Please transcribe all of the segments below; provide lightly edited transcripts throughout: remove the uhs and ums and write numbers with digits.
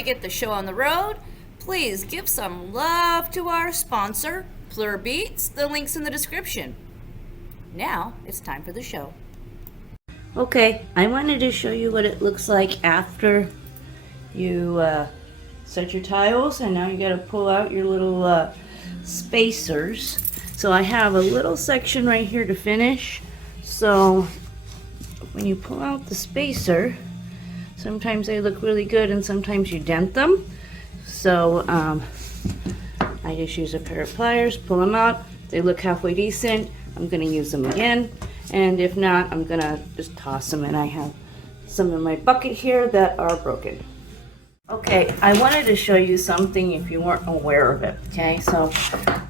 we get the show on the road, please give some love to our sponsor, Plur Beats. The link's in the description. Now it's time for the show. Okay, I wanted to show you what it looks like after you set your tiles, and now you got to pull out your little spacers. So I have a little section right here to finish. So when you pull out the spacer, sometimes they look really good and sometimes you dent them. So I just use a pair of pliers, pull them out. They look halfway decent. I'm going to use them again. And if not, I'm going to just toss them. And I have some in my bucket here that are broken. Okay, I wanted to show you something if you weren't aware of it. Okay, so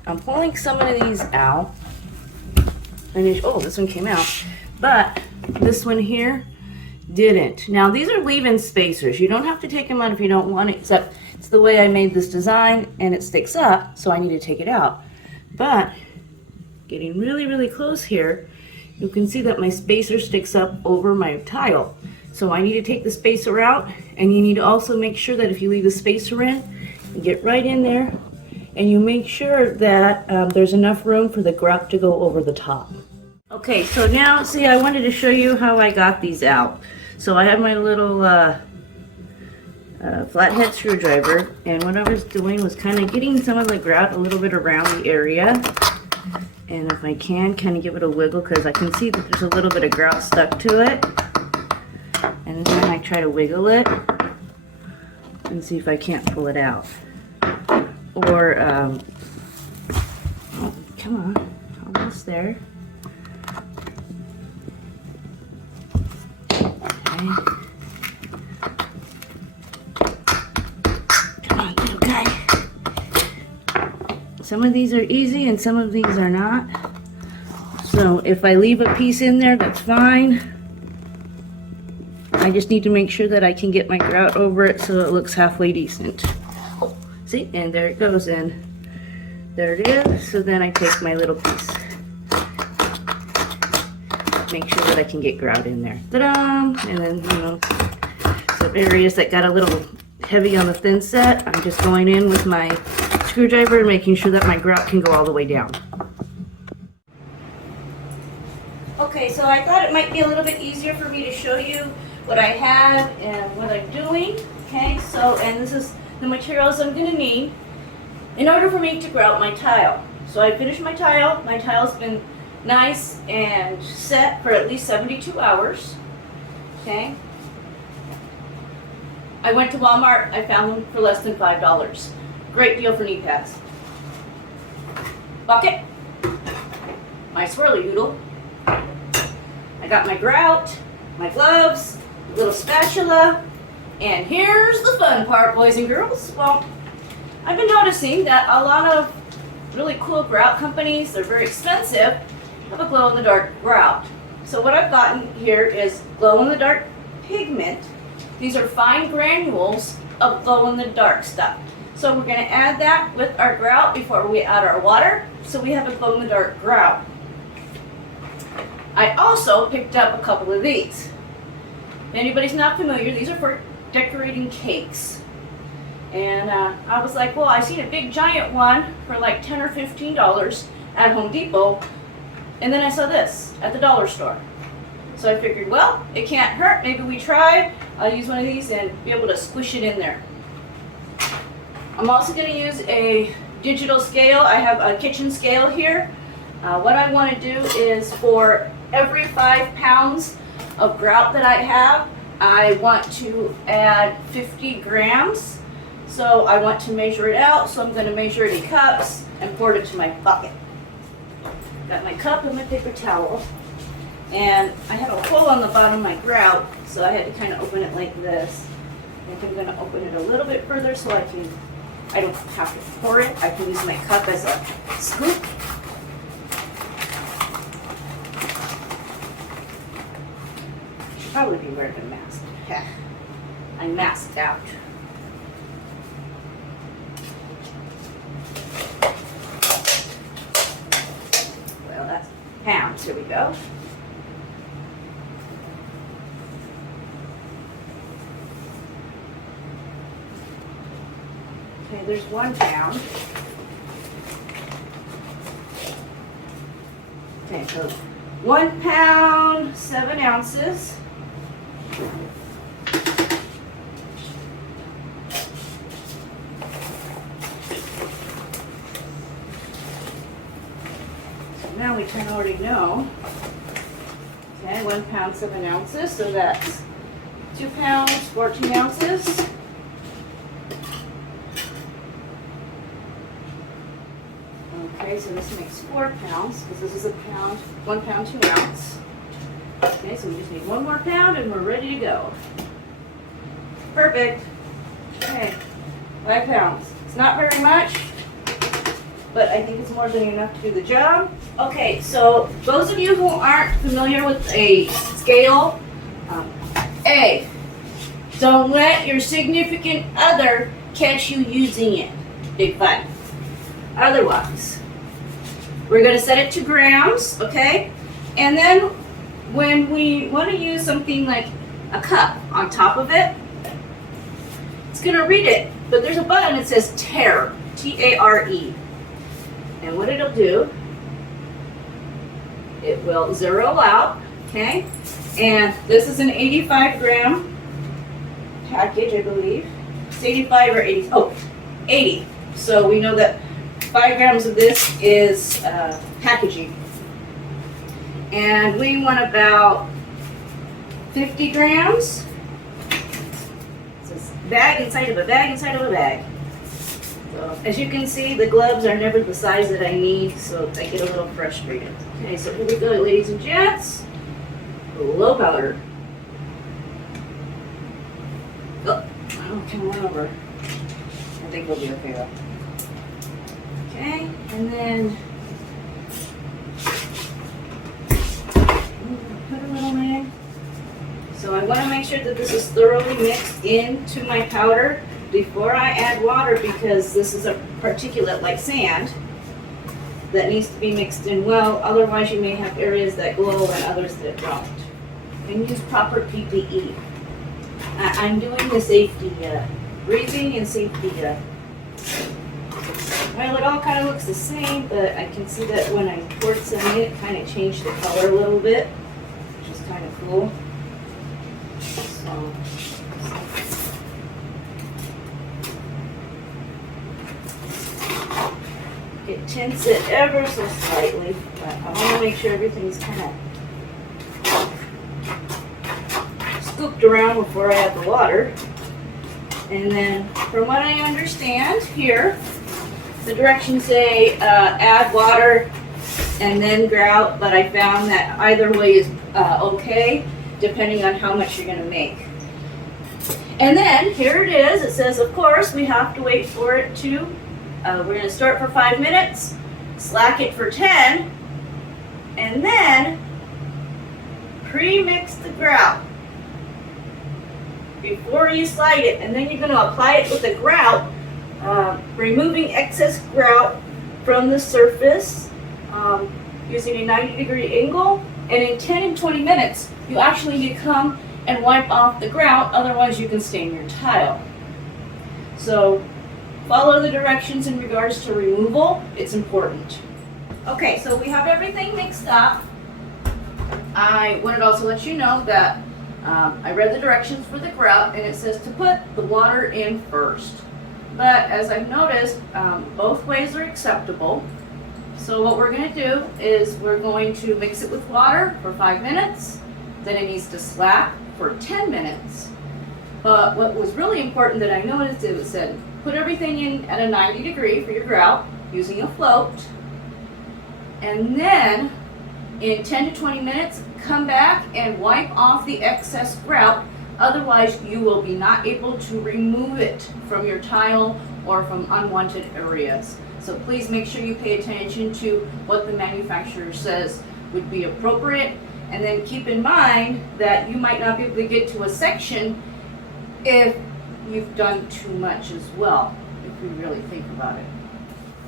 I'm pulling some of these out. And oh, this one came out. But this one here didn't. Now these are leave-in spacers. You don't have to take them out if you don't want it, except it's the way I made this design and it sticks up, so I need to take it out. But getting really, really close here, you can see that my spacer sticks up over my tile. So I need to take the spacer out, and you need to also make sure that if you leave the spacer in, you get right in there and you make sure that there's enough room for the grout to go over the top. Okay, so now see, I wanted to show you how I got these out. So I have my little flathead screwdriver, and what I was doing was kind of getting some of the grout a little bit around the area. And if I can, kind of give it a wiggle, because I can see that there's a little bit of grout stuck to it. And then I try to wiggle it and see if I can't pull it out. Or, oh, come on, almost there. Okay. Come on, little guy. Some of these are easy and some of these are not. So if I leave a piece in there, that's fine. I just need to make sure that I can get my grout over it so it looks halfway decent. Oh, see, and there it goes in. There it is. So then I take my little piece. Make sure that I can get grout in there. Ta-da! And then, you know, some areas that got a little heavy on the thin set, I'm just going in with my screwdriver and making sure that my grout can go all the way down. Okay, so I thought it might be a little bit easier for me to show you what I have and what I'm doing. Okay, so, and this is the materials I'm going to need in order for me to grout my tile. So I finished my tile. My tile's been nice and set for at least 72 hours. Okay. I went to Walmart. I found them for less than $5. Great deal for knee pads. Bucket. My swirly doodle. I got my grout, my gloves, a little spatula, and here's the fun part, boys and girls. Well, I've been noticing that a lot of really cool grout companies, they're very expensive, have a glow-in-the-dark grout. So what I've gotten here is glow-in-the-dark pigment. These are fine granules of glow-in-the-dark stuff. So we're going to add that with our grout before we add our water, so we have a glow-in-the-dark grout. I also picked up a couple of these. If anybody's not familiar, these are for decorating cakes. And I was like, well, I seen a big giant one for like $10 or $15 at Home Depot. And then I saw this at the dollar store. So I figured, well, it can't hurt. Maybe we try. I'll use one of these and be able to squish it in there. I'm also going to use a digital scale. I have a kitchen scale here. What I want to do is for every 5 pounds of grout that I have, I want to add 50 grams. So I want to measure it out. So I'm going to measure it in cups and pour it into my bucket. Got my cup and my paper towel. And I have a hole on the bottom of my grout, so I had to kind of open it like this. I think I'm going to open it a little bit further so I don't have to pour it. I can use my cup as a scoop. I should probably be wearing a mask. I'm masked out. Well, that's pounds. Here we go. Okay, there's 1 pound. Okay, so 1 pound, 7 ounces. So now we kind of already know. Okay, 1 pound, 7 ounces, so that's 2 pounds, 14 ounces. Okay, so this makes 4 pounds, because this is a pound, 1 pound, 2 ounce. Okay, so we just need 1 more pound and we're ready to go. Perfect. Okay, 5 pounds. It's not very much, but I think it's more than enough to do the job. Okay, so those of you who aren't familiar with a scale, A, don't let your significant other catch you using it. Big fun. Otherwise, we're going to set it to grams, okay? And then when we want to use something like a cup on top of it, it's going to read it, but there's a button that says tare, T-A-R-E. And what it'll do, it will zero out, okay? And this is an 85 gram package, I believe. It's 85 or 80, oh, 80. So we know that 5 grams of this is packaging. And we want about 50 grams. It's a bag inside of a bag inside of a bag. So as you can see, the gloves are never the size that I need, so I get a little frustrated. Okay, so here we go, ladies and gents. Low powder. Oh, I'll come on over. I think we'll be okay though. Okay, and then put a little in. So I want to make sure that this is thoroughly mixed into my powder before I add water, because this is a particulate like sand that needs to be mixed in well. Otherwise you may have areas that glow and others that don't. And use proper PPE. I'm doing the safety breathing and safety. Well, it all kind of looks the same, but I can see that when I poured some in, it kind of changed the color a little bit, which is kind of cool. So, it tints it ever so slightly, but I want to make sure everything's kind of scooped around before I add the water. And then, from what I understand here, the directions say add water and then grout, but I found that either way is okay, depending on how much you're going to make. And then, here it is. It says, of course, we have to wait for it to, we're going to start for 5 minutes, slack it for 10, and then pre-mix the grout before you slide it. And then you're going to apply it with the grout, removing excess grout from the surface using a 90-degree angle. And in 10 and 20 minutes, you actually need to come and wipe off the grout, otherwise you can stain your tile. So follow the directions in regards to removal. It's important. Okay, so we have everything mixed up. I wanted to also let you know that I read the directions for the grout, and it says to put the water in first. But as I've noticed, both ways are acceptable. So what we're going to do is we're going to mix it with water for 5 minutes. Then it needs to slack for 10 minutes. But what was really important that I noticed, it said put everything in at a 90 degree for your grout using a float. And then in 10 to 20 minutes, come back and wipe off the excess grout. Otherwise, you will be not able to remove it from your tile or from unwanted areas. So please make sure you pay attention to what the manufacturer says would be appropriate. And then keep in mind that you might not be able to get to a section if you've done too much as well, if you really think about it.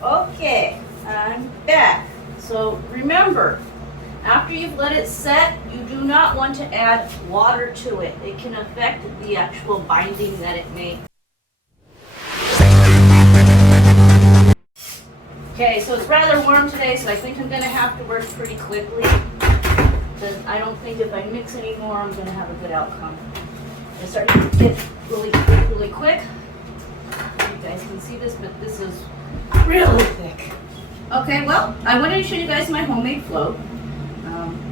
Okay, I'm back. So remember, after you've let it set, you do not want to add water to it. It can affect the actual binding that it makes. Okay, so it's rather warm today, so I think I'm gonna have to work pretty quickly. Because I don't think if I mix anymore, I'm gonna have a good outcome. I start to get really quick. You guys can see this, but this is really thick. Okay, well, I wanted to show you guys my homemade float.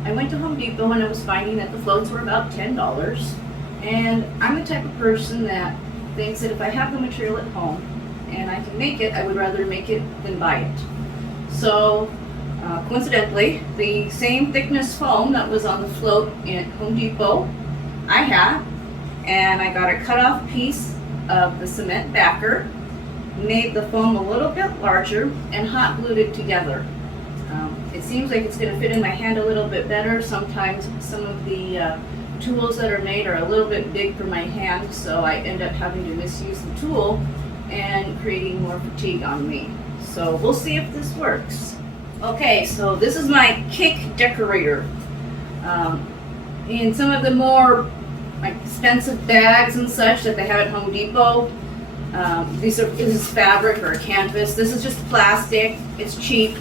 I went to Home Depot and I was finding that the floats were about $10. And I'm the type of person that thinks that if I have the material at home and I can make it, I would rather make it than buy it. So, coincidentally, the same thickness foam that was on the float at Home Depot, I have. And I got a cut off piece of the cement backer, made the foam a little bit larger, and hot glued it together. It seems like it's going to fit in my hand a little bit better. Sometimes some of the tools that are made are a little bit big for my hand, so I end up having to misuse the tool and creating more fatigue on me. So we'll see if this works. Okay, so this is my kick decorator. In some of the more expensive bags and such that they have at Home Depot, this is fabric or canvas. This is just plastic. It's cheap.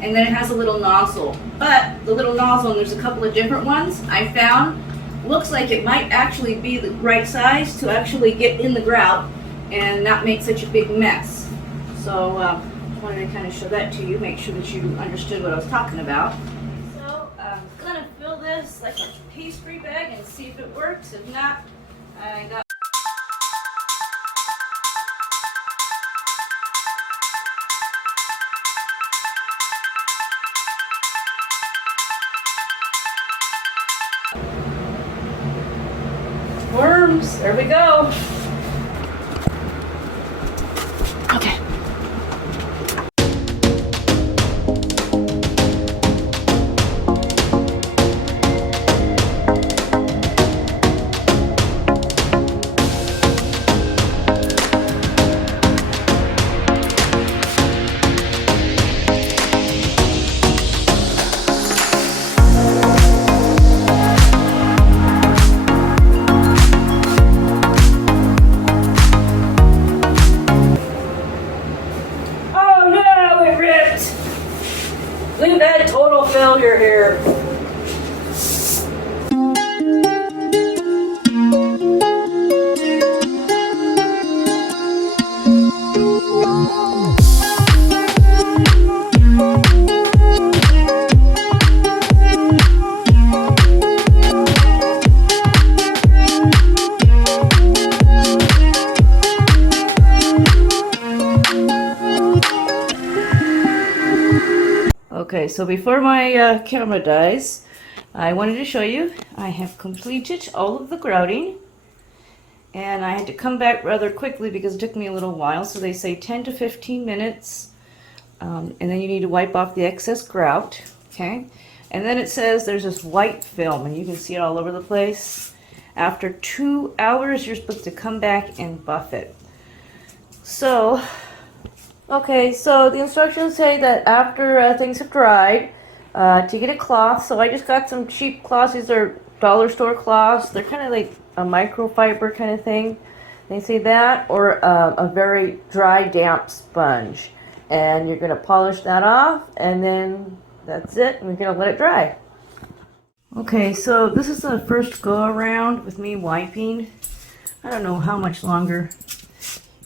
And then it has a little nozzle. But the little nozzle, and there's a couple of different ones I found, looks like it might actually be the right size to actually get in the grout and not make such a big mess. So wanted to kind of show that to you, make sure that you understood what I was talking about. So I'm gonna fill this like a pastry bag and see if it works. If not, I got worms. There we go. Okay. We've had total failure here. Okay, so before my camera dies, I wanted to show you I have completed all of the grouting, and I had to come back rather quickly because it took me a little while. So they say 10 to 15 minutes, and then you need to wipe off the excess grout. Okay, and then it says there's this white film, and you can see it all over the place. After 2 hours, you're supposed to come back and buff it. So okay, so the instructions say that after things have dried, to get a cloth. So I just got some cheap cloths. These are dollar store cloths. They're kind of like a microfiber kind of thing. They say that, or a very dry, damp sponge. And you're going to polish that off, and then that's it. And we're going to let it dry. Okay, so this is the first go around with me wiping. I don't know how much longer.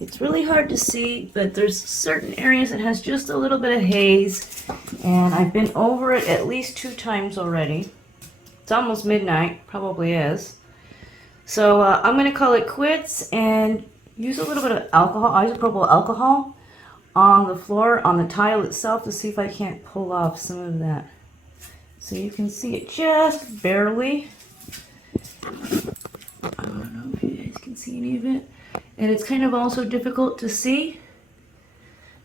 It's really hard to see, but there's certain areas that has just a little bit of haze, and I've been over it at least 2 times already. It's almost midnight, probably is. So I'm going to call it quits and use a little bit of alcohol, isopropyl alcohol, on the floor, on the tile itself, to see if I can't pull off some of that. So you can see it just barely. I don't know if you guys can see any of it. And it's kind of also difficult to see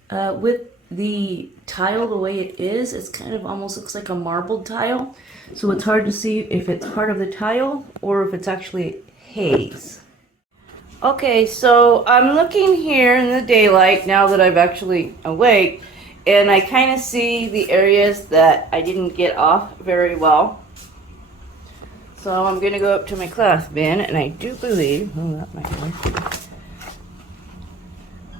with the tile the way it is. It's kind of almost looks like a marbled tile. So it's hard to see if it's part of the tile or if it's actually haze. Okay, so I'm looking here in the daylight now that I've actually awake, and I kind of see the areas that I didn't get off very well. So I'm going to go up to my cloth bin, and I do believe, oh, that might be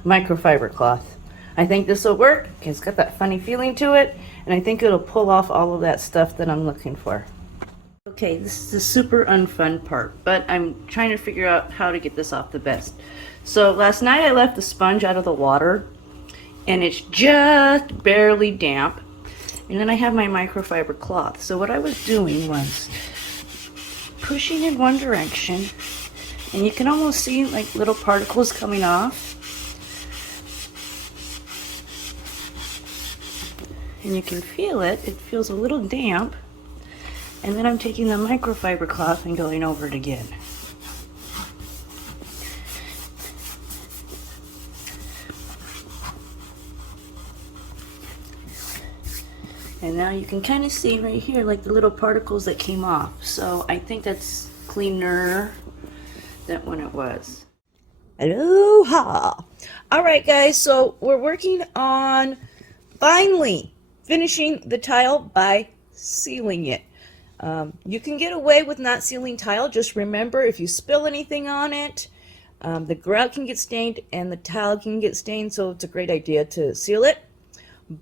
microfiber cloth. I think this will work. It's got that funny feeling to it, and I think it'll pull off all of that stuff that I'm looking for. Okay, this is the super unfun part, but I'm trying to figure out how to get this off the best. So last night I left the sponge out of the water, and it's just barely damp. And then I have my microfiber cloth. So what I was doing was pushing in one direction, and you can almost see like little particles coming off. And you can feel it. It feels a little damp. And then I'm taking the microfiber cloth and going over it again. And now you can kind of see right here like the little particles that came off. So I think that's cleaner than when it was. Aloha! Alright guys, so we're working on finally finishing the tile by sealing it. You can get away with not sealing tile. Just remember, if you spill anything on it, the grout can get stained and the tile can get stained, so it's a great idea to seal it.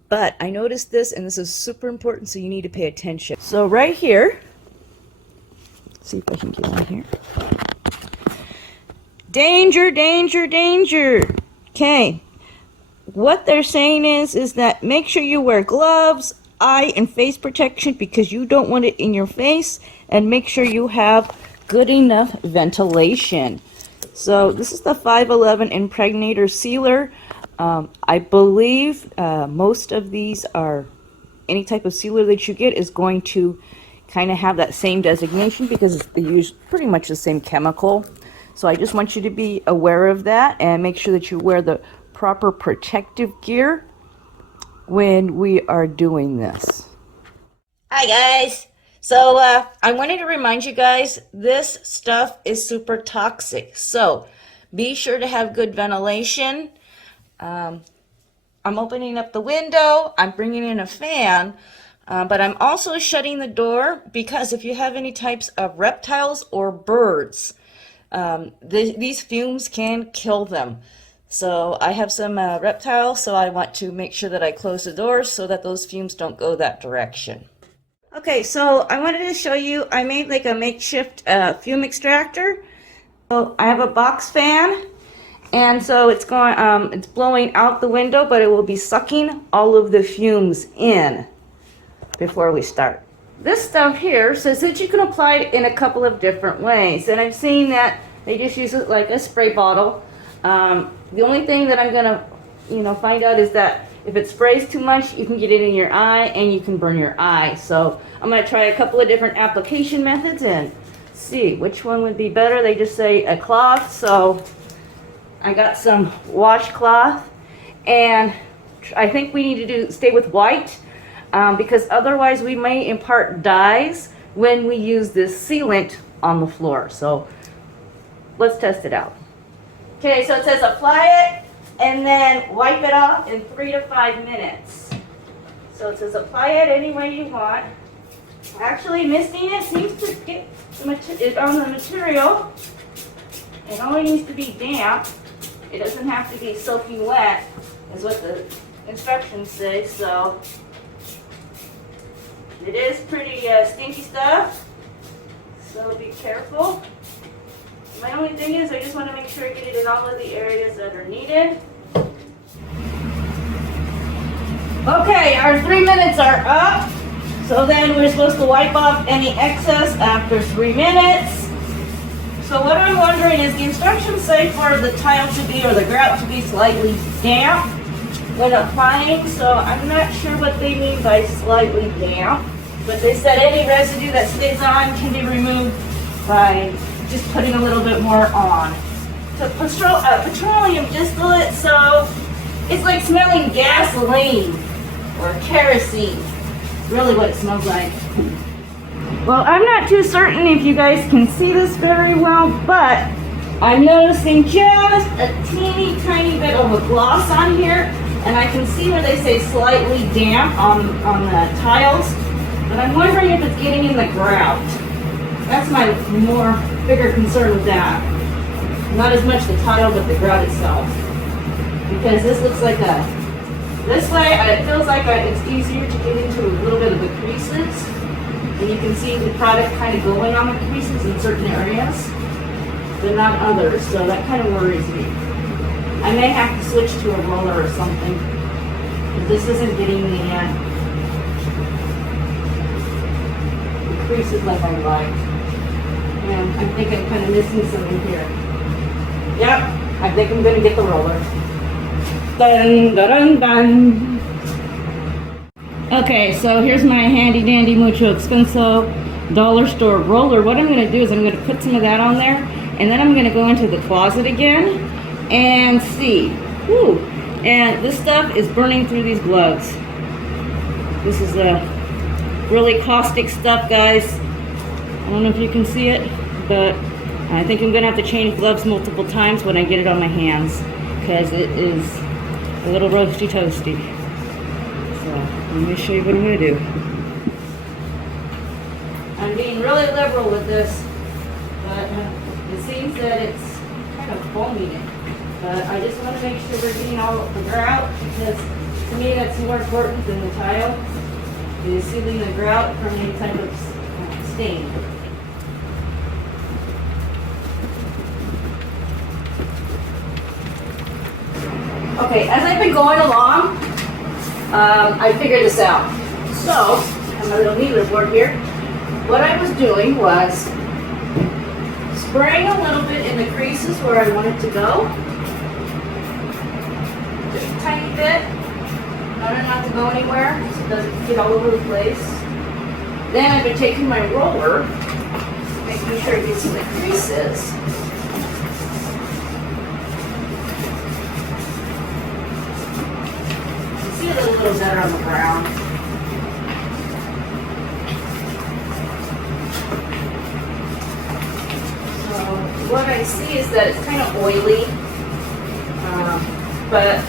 But I noticed this, and this is super important, so you need to pay attention. So right here, let's see if I can get in here. Danger, danger, danger. Okay. What they're saying is that make sure you wear gloves, eye and face protection, because you don't want it in your face, and make sure you have good enough ventilation. So this is the 511 impregnator sealer. I believe most of these are, any type of sealer that you get is going to kind of have that same designation because they use pretty much the same chemical. So I just want you to be aware of that and make sure that you wear the proper protective gear when we are doing this. Hi guys! So I wanted to remind you guys, this stuff is super toxic. So be sure to have good ventilation. I'm opening up the window, I'm bringing in a fan, but I'm also shutting the door because if you have any types of reptiles or birds, these fumes can kill them. So I have some reptiles, so I want to make sure that I close the doors so that those fumes don't go that direction. Okay, so I wanted to show you, I made like a makeshift fume extractor. So I have a box fan. And so it's going, it's blowing out the window, but it will be sucking all of the fumes in before we start. This stuff here says that you can apply it in a couple of different ways, and I've seen that they just use it like a spray bottle. The only thing that I'm gonna, find out is that if it sprays too much, you can get it in your eye and you can burn your eye. So I'm gonna try a couple of different application methods and see which one would be better. They just say a cloth, so I got some washcloth, and I think we need to stay with white because otherwise we may impart dyes when we use this sealant on the floor. So let's test it out. Okay, so it says apply it and then wipe it off in 3 to 5 minutes. So it says apply it any way you want. Actually, misting it seems to get it on the material. It only needs to be damp. It doesn't have to be soaking wet, is what the instructions say, so it is pretty stinky stuff, so be careful. My only thing is I just want to make sure I get it in all of the areas that are needed. Okay, our 3 minutes are up, so then we're supposed to wipe off any excess after 3 minutes. So what I'm wondering is the instructions say for the tile to be, or the grout to be slightly damp when applying, so I'm not sure what they mean by slightly damp, but they said any residue that stays on can be removed by just putting a little bit more on. So petroleum distillate, so it's like smelling gasoline or kerosene, really what it smells like. Well, I'm not too certain if you guys can see this very well, but I'm noticing just a teeny tiny bit of a gloss on here, and I can see where they say slightly damp on the tiles, but I'm wondering if it's getting in the grout. That's my bigger concern with that. Not as much the tile, but the grout itself. Because this looks like a This way, it feels like it's easier to get into a little bit of the creases. And you can see the product kind of going on the creases in certain areas, but not others, so that kind of worries me. I may have to switch to a roller or something, but this isn't getting the creases like I like. And I think I'm kind of missing something here. Yep, I think I'm going to get the roller. Dun, dun, dun, dun. Okay, so here's my handy dandy mucho expenso dollar store roller. What I'm going to do is I'm going to put some of that on there, and then I'm going to go into the closet again and see. Woo! And this stuff is burning through these gloves. This is a really caustic stuff, guys. I don't know if you can see it, but I think I'm going to have to change gloves multiple times when I get it on my hands, because it is a little roasty toasty. So let me show you what I'm going to do. I'm being really liberal with this, but it seems that it's kind of foaming it. But I just want to make sure we're getting all of the grout, because to me that's more important than the tile, is sealing the grout from any type of stain. Okay, as I've been going along, I figured this out. So, I have my little needler board here. What I was doing was spraying a little bit in the creases where I want it to go. Just a tiny bit. Not enough to go anywhere, so it doesn't get all over the place. Then I've been taking my roller, making sure it gets in the creases. You see it a little better on the ground. So what I see is that it's kind of oily, but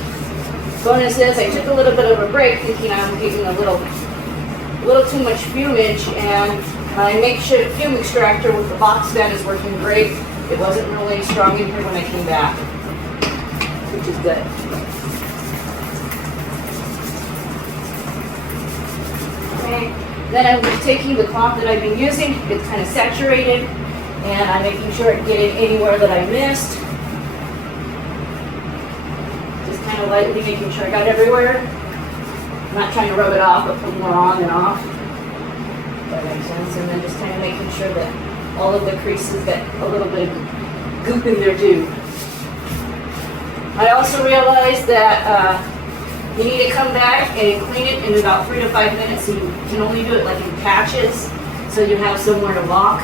bonus is I took a little bit of a break thinking I'm getting a little too much fumage, and my makeshift fume extractor with the box vent is working great. It wasn't really strong in here when I came back, which is good. Okay. Then I'm just taking the cloth that I've been using, it's kind of saturated, and I'm making sure I get it anywhere that I missed. Kind of lightly making sure I got everywhere. I'm not trying to rub it off, but put more on and off. That makes sense. And then just kind of making sure that all of the creases get a little bit of goop in there too. I also realized that you need to come back and clean it in about 3 to 5 minutes. So you can only do it like in patches, so you have somewhere to walk.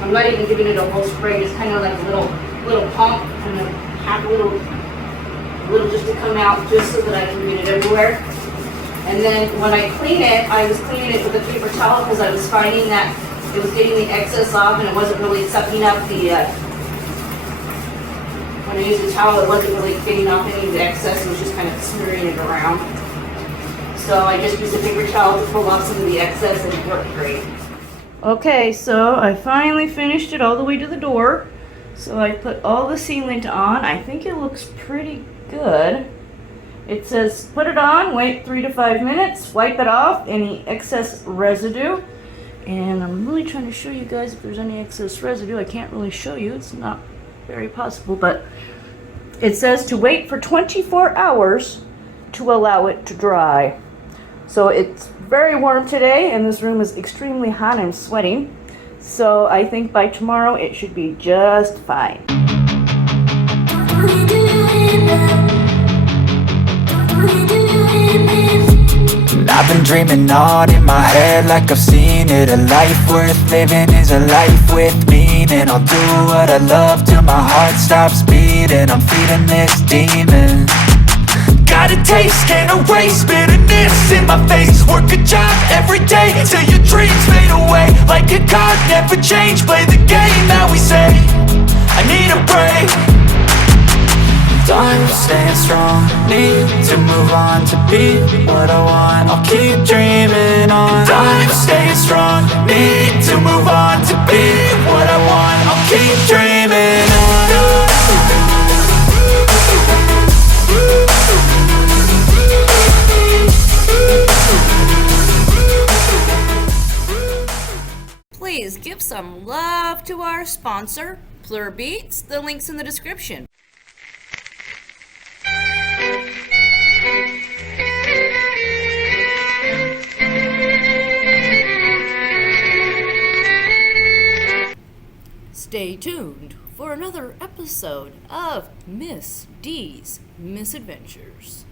I'm not even giving it a whole spray, just kind of like a little pump, and then half a little just to come out, just so that I can get it everywhere. And then when I clean it, I was cleaning it with a paper towel because I was finding that it was getting the excess off, and it wasn't really sucking up the, when I used the towel, it wasn't really getting off any of the excess, it was just kind of smearing it around. So I just used a paper towel to pull off some of the excess, and it worked great. Okay, so I finally finished it all the way to the door. So I put all the sealant on. I think it looks pretty good. It says put it on, wait 3 to 5 minutes, wipe it off, any excess residue. And I'm really trying to show you guys if there's any excess residue. I can't really show you, it's not very possible, but it says to wait for 24 hours to allow it to dry. So it's very warm today, and this room is extremely hot. I'm sweating. So I think by tomorrow it should be just fine. I've been dreaming on in my head like I've seen it. A life worth living is a life with meaning. I'll do what I love till my heart stops beating. I'm feeding this demon. Got a taste, can't erase bitterness in my face. Work a job every day till your dreams fade away. Like a card, never change, play the game that we say. I need a break. I'm staying strong, need to move on to be what I want. I'll keep dreaming on. I'm staying strong, need to move on to be what I want. I'll keep dreaming on. some love to our sponsor, Plur Beats. The link's in the description. Stay tuned for another episode of Miss D's Misadventures.